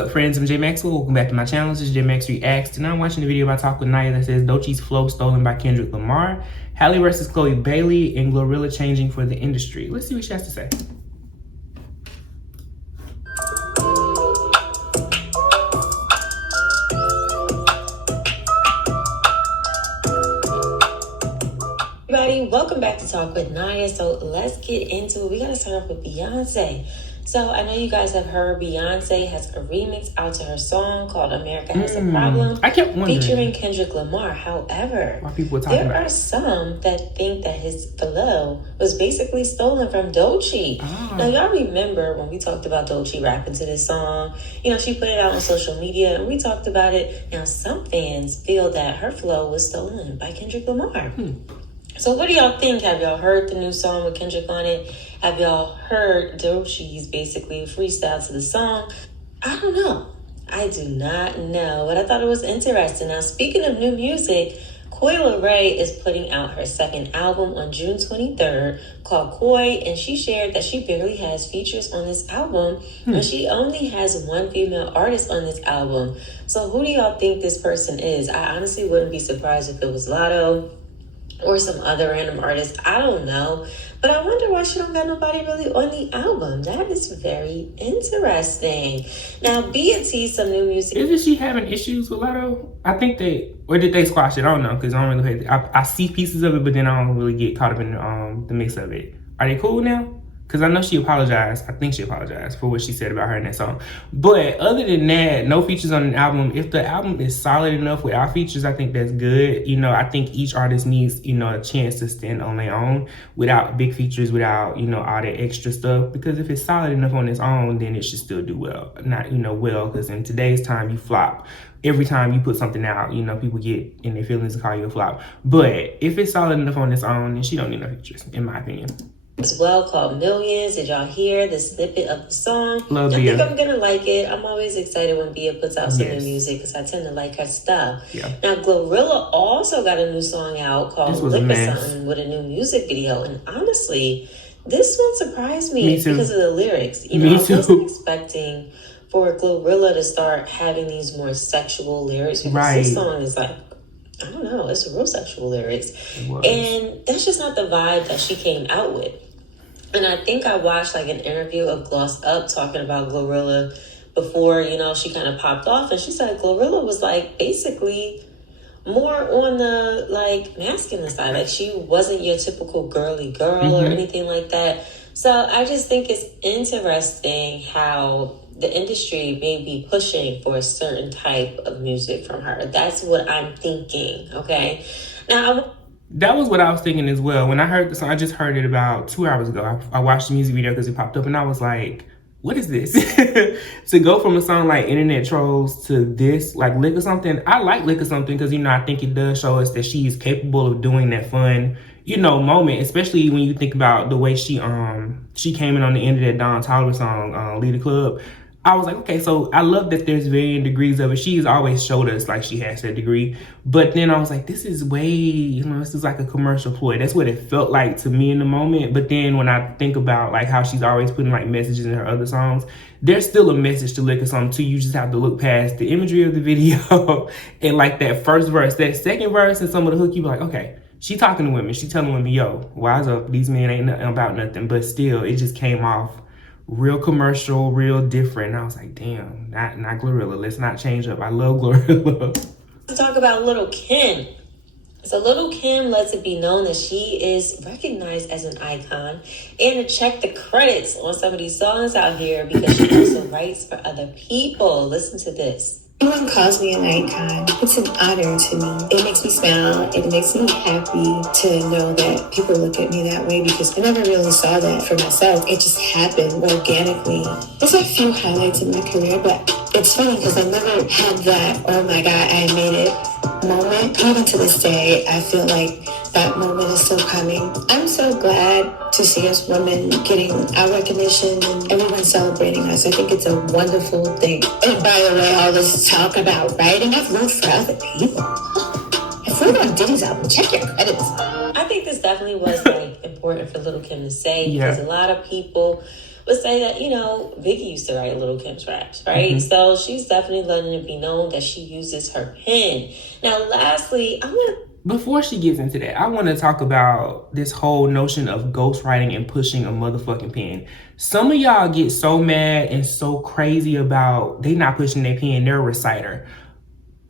up, friends? I'm J Maxwell. Welcome back to my channel. This is J Max Reacts, and I'm watching the video by TalkWithNia that says Doechii's flow stolen by Kendrick Lamar, Halle versus Chloe Bailey, and Glorilla changing for the industry. Let's see what she has to say. Everybody, welcome back to Talk with Nia. So let's get into it. We gotta start off with Beyonce. So I know you guys have heard Beyonce has a remix out to her song called America Has a Problem. I kept wondering. Featuring Kendrick Lamar. However, why people were talking there about are some that think that his flow was basically stolen from Doechii. Now y'all remember when we talked about Doechii rapping to this song, you know, she put it out on social media and we talked about it. Now some fans feel that her flow was stolen by Kendrick Lamar. So what do y'all think? Have y'all heard the new song with Kendrick on it? Have y'all heard Doechii's basically freestyle to the song? I don't know. I do not know, but I thought it was interesting. Now, speaking of new music, Glorilla is putting out her second album on June 23rd called Koi, and she shared that she barely has features on this album, and she only has one female artist on this album. So who do y'all think this person is? I honestly wouldn't be surprised if it was Lotto or some other random artist. I don't know. But I wonder why she don't got nobody really on the album. That is very interesting. Now, BET, some new music. Isn't she having issues with Lotto? I think or did they squash it? I don't know, because I don't really pay. I see pieces of it, but then I don't really get caught up in the mix of it. Are they cool now? Because I know she apologized. I think she apologized for what she said about her in that song. But other than that, no features on an album. If the album is solid enough without features, I think that's good. You know, I think each artist needs, you know, a chance to stand on their own without big features, without, you know, all that extra stuff. Because if it's solid enough on its own, then it should still do well. Not, you know, well, because in today's time, you flop. Every time you put something out, you know, people get in their feelings and call you a flop. But if it's solid enough on its own, then she don't need no features, in my opinion. As well, called Millions. Did y'all hear the snippet of the song? Love I Bia. think I'm gonna like it. I'm always excited when Bia puts out some new music because I tend to like her stuff. Now, Glorilla also got a new song out called Lick or Something with a new music video. And honestly, this one surprised me because of the lyrics. You know, I wasn't expecting for Glorilla to start having these more sexual lyrics because this song is like, I don't know, it's real sexual lyrics. And that's just not the vibe that she came out with. And I think I watched like an interview of Gloss Up talking about Glorilla before, you know, she kind of popped off. And she said Glorilla was like basically more on the like masculine side. Like she wasn't your typical girly girl or anything like that. So I just think it's interesting how the industry may be pushing for a certain type of music from her. That's what I'm thinking, okay? Now, that was what I was thinking as well. When I heard the song, I just heard it about 2 hours ago. I watched the music video because it popped up and I was like, what is this? To go from a song like Internet Trolls to this, like Lick or Something. I like Lick or Something because, you know, I think it does show us that she is capable of doing that fun, you know, moment, especially when you think about the way she came in on the end of that Don Toliver song, Lead the Club. I was like, okay, so I love that there's varying degrees of it. She's always showed us like she has that degree. But then I was like, this is way, you know, this is like a commercial ploy. That's what it felt like to me in the moment. But then when I think about like how she's always putting like messages in her other songs, there's still a message to Lick or Something too. You just have to look past the imagery of the video and like that first verse, that second verse and some of the hook, you be like, okay, she talking to women. She telling women, yo, wise up, these men ain't nothing about nothing. But still, it just came off real commercial, real different. And I was like, damn, not Glorilla. Let's not change up. I love Glorilla. Let's talk about Lil' Kim. So Lil' Kim lets it be known that she is recognized as an icon and to check the credits on some of these songs out here because she also writes for other people. Listen to this. Anyone calls me an icon, it's an honor to me. It makes me smile. It makes me happy to know that people look at me that way because I never really saw that for myself. It just happened organically. There's a few highlights in my career, but it's funny because I never had that, oh my God, I made it moment. Even to this day, I feel like that moment is still coming. I'm so glad to see us women getting our recognition and everyone celebrating us. I think it's a wonderful thing. And by the way, all this talk about writing, I've wrote for other people. If we're on Diddy's album, check your credits. I think this definitely was like important for Lil' Kim to say because a lot of people would say that, Vicky used to write Little Kim's raps, right? Mm-hmm. So she's definitely letting it be known that she uses her pen. Now, lastly, before she gets into that, I want to talk about this whole notion of ghostwriting and pushing a motherfucking pen. Some of y'all get so mad and so crazy about they not pushing their pen, they're a reciter.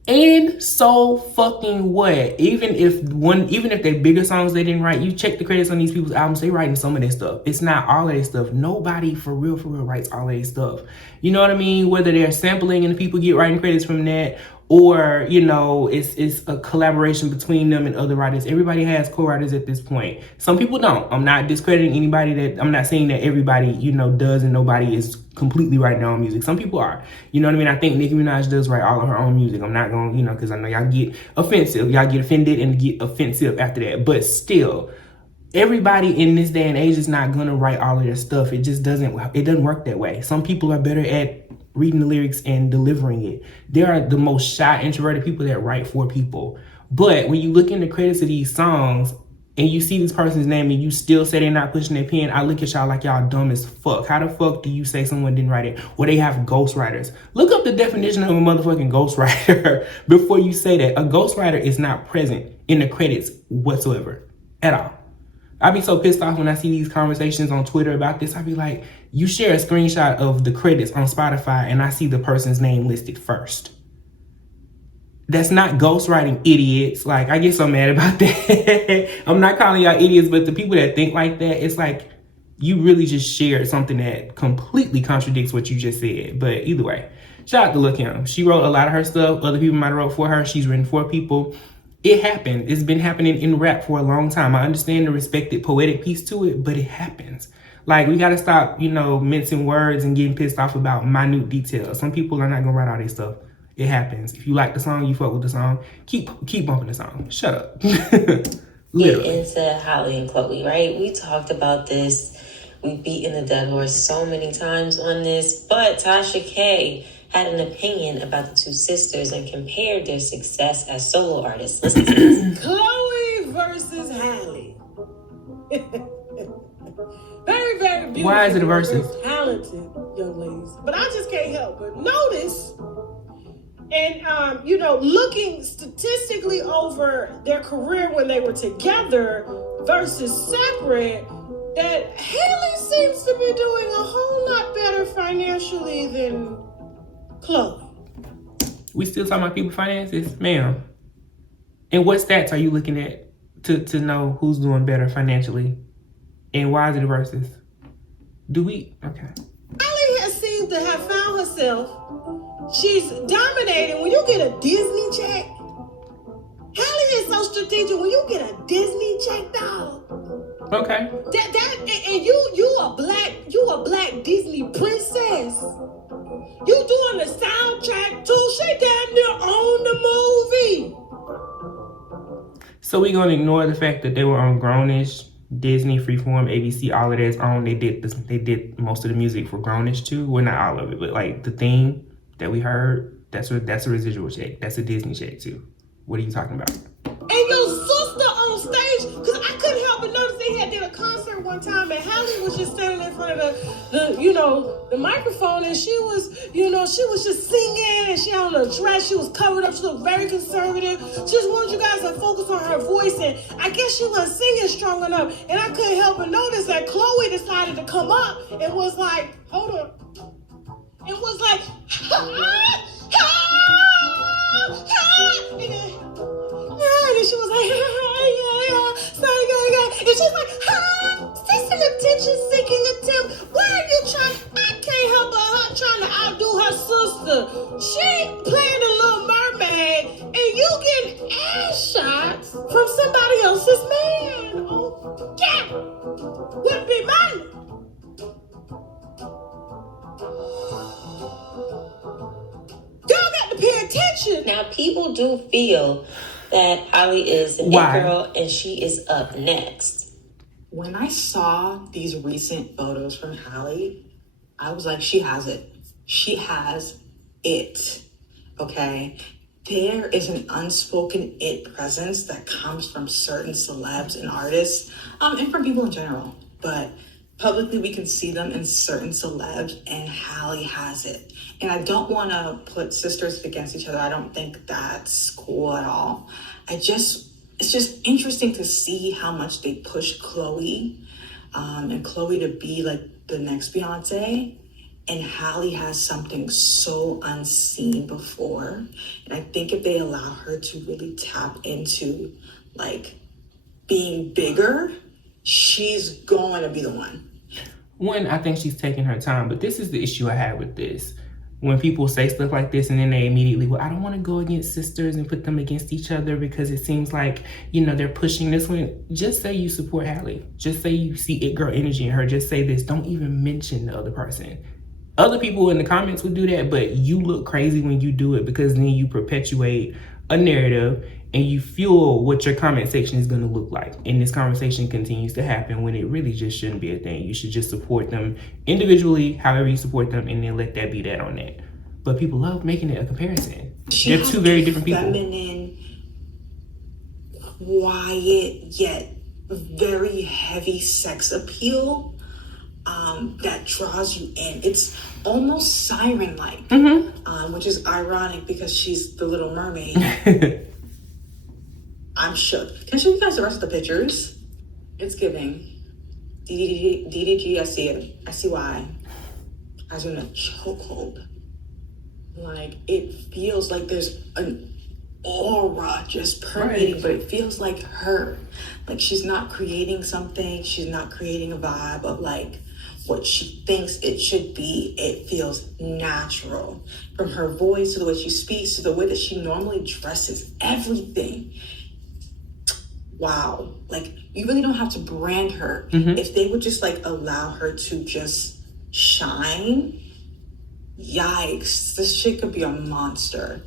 And so fucking what? Even if they bigger songs they didn't write, you check the credits on these people's albums, they writing some of their stuff. It's not all of their stuff. Nobody for real writes all of their stuff. You know what I mean? Whether they're sampling and people get writing credits from that, or, it's a collaboration between them and other writers. Everybody has co-writers at this point. Some people don't. I'm not discrediting anybody I'm not saying that everybody, does and nobody is completely writing their own music. Some people are. You know what I mean? I think Nicki Minaj does write all of her own music. I'm not going, because I know y'all get offensive. Y'all get offended and get offensive after that. But still, everybody in this day and age is not going to write all of their stuff. It just doesn't work that way. Some people are better at reading the lyrics and delivering it. There are the most shy, introverted people that write for people. But when you look in the credits of these songs and you see this person's name and you still say they're not pushing their pen, I look at y'all like y'all dumb as fuck. How the fuck do you say someone didn't write it? Or they have ghostwriters? Look up the definition of a motherfucking ghostwriter before you say that. A ghostwriter is not present in the credits whatsoever at all. I'd be so pissed off when I see these conversations on Twitter about this. I'd be like, you share a screenshot of the credits on Spotify and I see the person's name listed first. That's not ghostwriting, idiots. Like, I get so mad about that. I'm not calling y'all idiots, but the people that think like that, it's like, you really just shared something that completely contradicts what you just said. But either way, shout out to Lil' Kim. She wrote a lot of her stuff. Other people might have wrote for her. She's written for people. It happened. It's been happening in rap for a long time. I understand the respected poetic piece to it, but it happens. Like, we got to stop, mincing words and getting pissed off about minute details. Some people are not going to write all this stuff. It happens. If you like the song, you fuck with the song, keep bumping the song. Shut up. Get into Halle and Chloe, right? We talked about this. We've beaten the dead horse so many times on this, but Tasha K had an opinion about the two sisters and compared their success as solo artists. Listen to this. Chloe versus Halle. Very, very beautiful. Why is it a versus? Talented young ladies. But I just can't help but notice, and looking statistically over their career when they were together versus separate, that Halle seems to be doing a whole lot better financially than Chloe. We still talking about people's finances, ma'am. And what stats are you looking at to know who's doing better financially? And why is it a versus? Okay. Halle has seemed to have found herself. She's dominating. When you get a Disney check, Halle is so strategic. When you get a Disney check, dog. Okay. And you a black Disney princess. You doing the soundtrack too. She damn near own the movie. So we gonna ignore the fact that they were on Grownish, Disney, Freeform, ABC, all of that's on. They did most of the music for Grownish too. Well, not all of it, but like the theme that we heard, that's a residual check. That's a Disney check too. What are you talking about? And your sister on stage, because I couldn't help but notice they did a concert one time and Halle was just standing in front of the microphone and she was just singing and she had on a dress, she was covered up, she looked very conservative. She just wanted you guys to focus on her voice and I guess she wasn't singing strong enough. And I couldn't help but notice that Chloe decided to come up and was like, hold on. It was like, and then she was like, and she's like, is this an attention-seeking attempt? Why are you trying? I can't help but her trying to outdo her sister. She playing the Little Mermaid, and you getting ass shots from somebody else's man. Oh, yeah, would be mine. Y'all got to pay attention. Now, people do feel that Halle is an it girl and she is up next. When I saw these recent photos from Halle, I was like, she has it. She has it. Okay? There is an unspoken it presence that comes from certain celebs and artists, and from people in general. But publicly we can see them in certain celebs, and Halle has it. And I don't want to put sisters against each other. I don't think that's cool at all. It's just interesting to see how much they push Chloe, and Chloe to be like the next Beyonce. And Halle has something so unseen before. And I think if they allow her to really tap into like being bigger, she's going to be the one. One, I think she's taking her time, but this is the issue I have with this. When people say stuff like this and then they immediately, well, I don't want to go against sisters and put them against each other because it seems like, you know, they're pushing this one. Just say you support Halle. Just say you see it girl energy in her. Just say this. Don't even mention the other person. Other people in the comments would do that, but you look crazy when you do it because then you perpetuate a narrative and you fuel what your comment section is going to look like. And this conversation continues to happen when it really just shouldn't be a thing. You should just support them individually, however you support them, and then let that be that on that. But people love making it a comparison. They're two very different people. Feminine, quiet, yet very heavy sex appeal that draws you in. It's almost siren-like, which is ironic because she's the Little Mermaid. I'm shook. Can I show you guys the rest of the pictures? It's giving. DDG, I see it. I see why. I was in a chokehold. Like, it feels like there's an aura just permeating, right. But it feels like her. Like, she's not creating something. She's not creating a vibe of, like, what she thinks it should be. It feels natural. From her voice to the way she speaks to the way that she normally dresses. Everything. Wow. Like, you really don't have to brand her. If they would just, like, allow her to just shine, yikes, this shit could be a monster.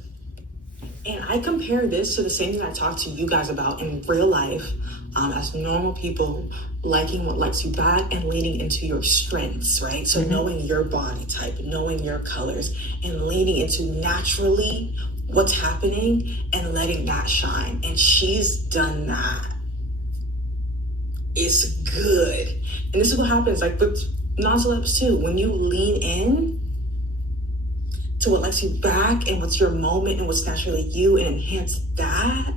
And I compare this to the same thing I talked to you guys about in real life, as normal people, liking what likes you back and leaning into your strengths, right? So knowing your body type, knowing your colors, and leaning into naturally what's happening and letting that shine. And she's done that. It's good. And this is what happens, like with non-celebs too. When you lean in to what likes you back and what's your moment and what's naturally you and enhance that,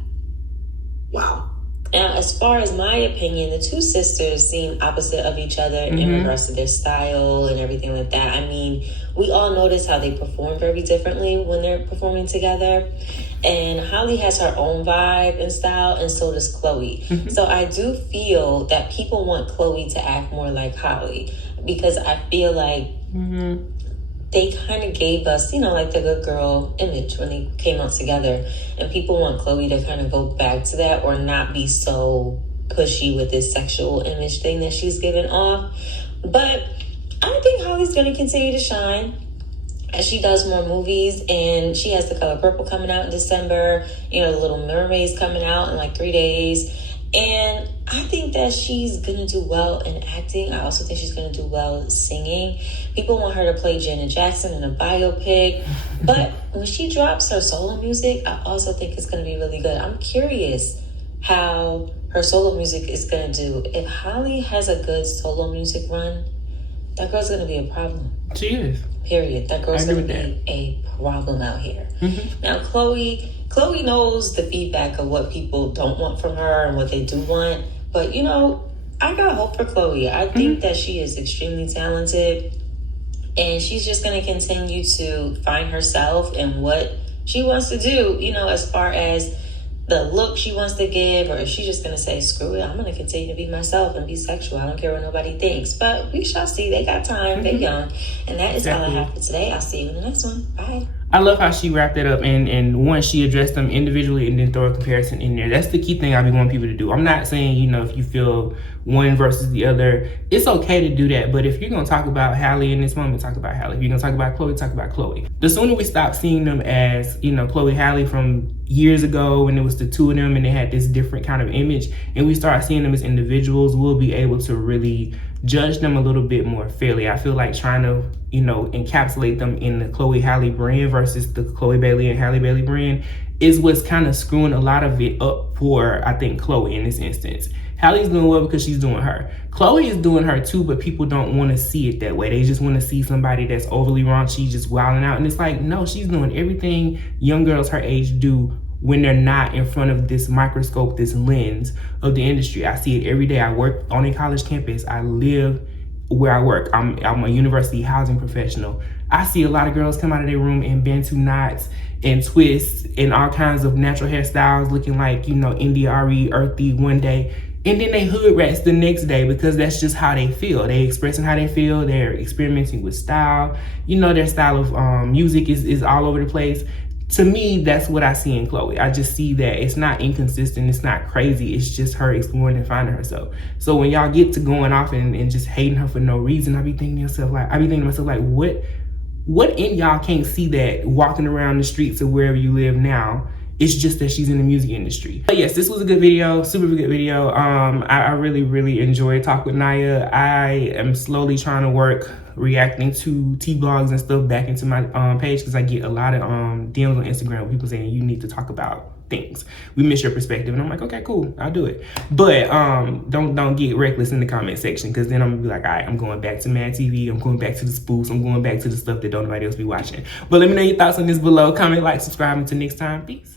wow. Now, as far as my opinion, the two sisters seem opposite of each other in regards to their style and everything like that. I mean, we all notice how they perform very differently when they're performing together. And Halle has her own vibe and style, and so does Chloe. So I do feel that people want Chloe to act more like Halle, because I feel like they kind of gave us, you know, like the good girl image when they came out together. And people want Chloe to kind of go back to that or not be so pushy with this sexual image thing that she's given off. But I think Halle's going to continue to shine as she does more movies, and she has The Color Purple coming out in December. You know, The Little Mermaid's coming out in like 3 days. And I think that she's going to do well in acting. I also think she's going to do well singing. People want her to play Janet Jackson in a biopic. But when she drops her solo music, I also think it's going to be really good. I'm curious how her solo music is going to do. If Halle has a good solo music run, that girl's going to be a problem. She is. Period. That girl's going to be a problem out here. Now, Chloe knows the feedback of what people don't want from her and what they do want. But, you know, I got hope for Chloe. I think that she is extremely talented. And she's just going to continue to find herself and what she wants to do, you know, as far as the look she wants to give, or if she's just going to say, screw it, I'm going to continue to be myself and be sexual. I don't care what nobody thinks. But we shall see. They got time. They're young. And that is all I have for today. I'll see you in the next one. Bye. I love how she wrapped that up, and once she addressed them individually and then throw a comparison in there. That's the key thing I be wanting people to do. I'm not saying, you know, if you feel one versus the other, it's okay to do that. But if you're going to talk about Halle in this moment, talk about Halle. If you're going to talk about Chloe, talk about Chloe. The sooner we stop seeing them as, you know, Chloe Halle from years ago when it was the two of them and they had this different kind of image, and we start seeing them as individuals, we'll be able to really judge them a little bit more fairly. I feel like trying to, you know, encapsulate them in the Chloe Halle brand versus the Chloe Bailey and Halle Bailey brand is what's kind of screwing a lot of it up for, I think, Chloe in this instance. Halle's doing well because she's doing her. Chloe is doing her too, but people don't want to see it that way. They just want to see somebody that's overly raunchy, just wilding out. And it's like, no, she's doing everything young girls her age do when they're not in front of this microscope, this lens of the industry. I see it every day. I work on a college campus. I live where I work. I'm a university housing professional. I see a lot of girls come out of their room in Bantu knots and twists and all kinds of natural hairstyles looking like, you know, India.Re, earthy one day. And then they hood rats the next day because that's just how they feel. They expressing how they feel. They're experimenting with style. You know, their style of music is all over the place. To me, that's what I see in Chloe. I just see that it's not inconsistent, it's not crazy, it's just her exploring and finding herself. So when y'all get to going off and just hating her for no reason, I be thinking to myself like, what in y'all can't see that walking around the streets of wherever you live now? It's just that she's in the music industry. But yes, this was a good video, super good video. I really enjoyed Talk with Nia. I am slowly trying to work reacting to T-blogs and stuff back into my page because I get a lot of DMs on Instagram with people saying you need to talk about things. We miss your perspective. And I'm like, okay, cool, I'll do it. But don't get reckless in the comment section because then I'm gonna be like, all right, I'm going back to Mad TV. I'm going back to the spoofs. I'm going back to the stuff that don't nobody else be watching. But let me know your thoughts on this below. Comment, like, subscribe. Until next time, peace.